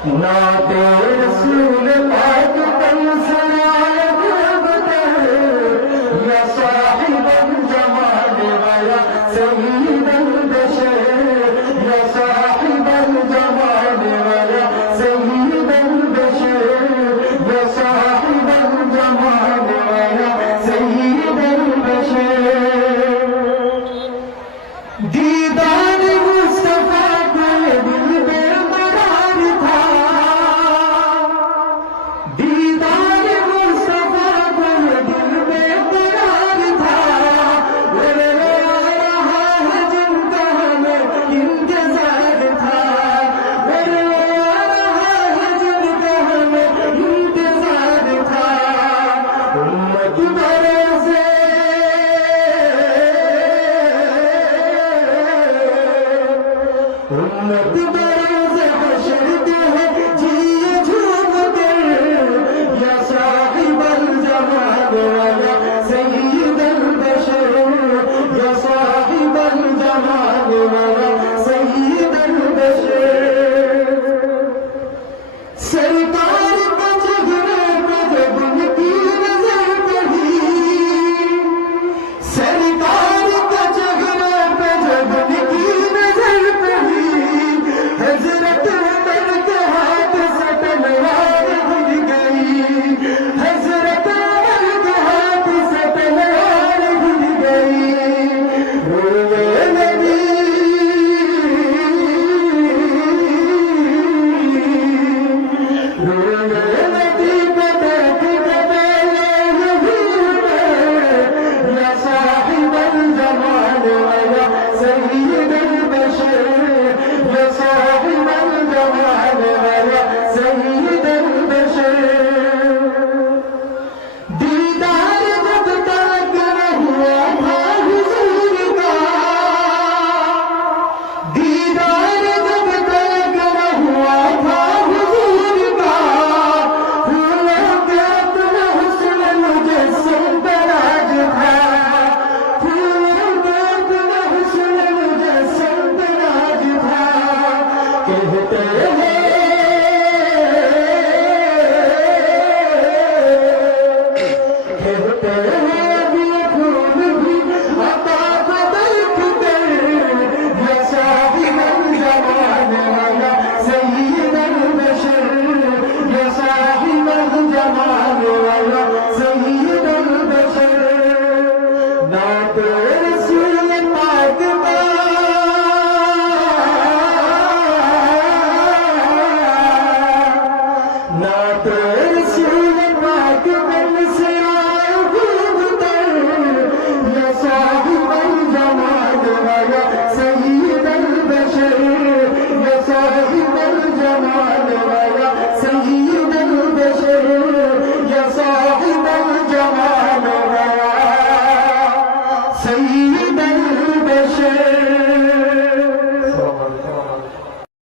नाते रसूल पाक कल सरायत बदर या साहिबल जमाल वाया सय्यिदल बशर या साहिबल जमाल वाया सय्यिदल बशर या साहिबल जमाल वाया सय्यिदल बशर दीदार मुस्तफा को दिल में करार था दीदार मुस्तफा को दिल में करार था वो आ रहा है जिनका हमें इंतजार था वो आ रहा है जिनका हमें इंतजार था उम्मत भरोसे उम्मत बरोज़े हशर के है जिए झूम कर या साहिबल जमाल वाला सय्यिदल बशर या साहिबल जमाल वाला सय्यिदल बशर सरकार का चेहरे पे जब उनकी नजर पड़ी सरकार का चेहरे पे जब उनकी नजर पड़ी हजरत उमर के हाथ से तलवार गिर गई हजरत उमर के हाथ से तलवार गिर गई रोए नबी रोए नबी को देख के बोले नबी या साहिबल जमाल वाया सय्यिदल बशर या साहिबल जमाल वाया सय्यिदल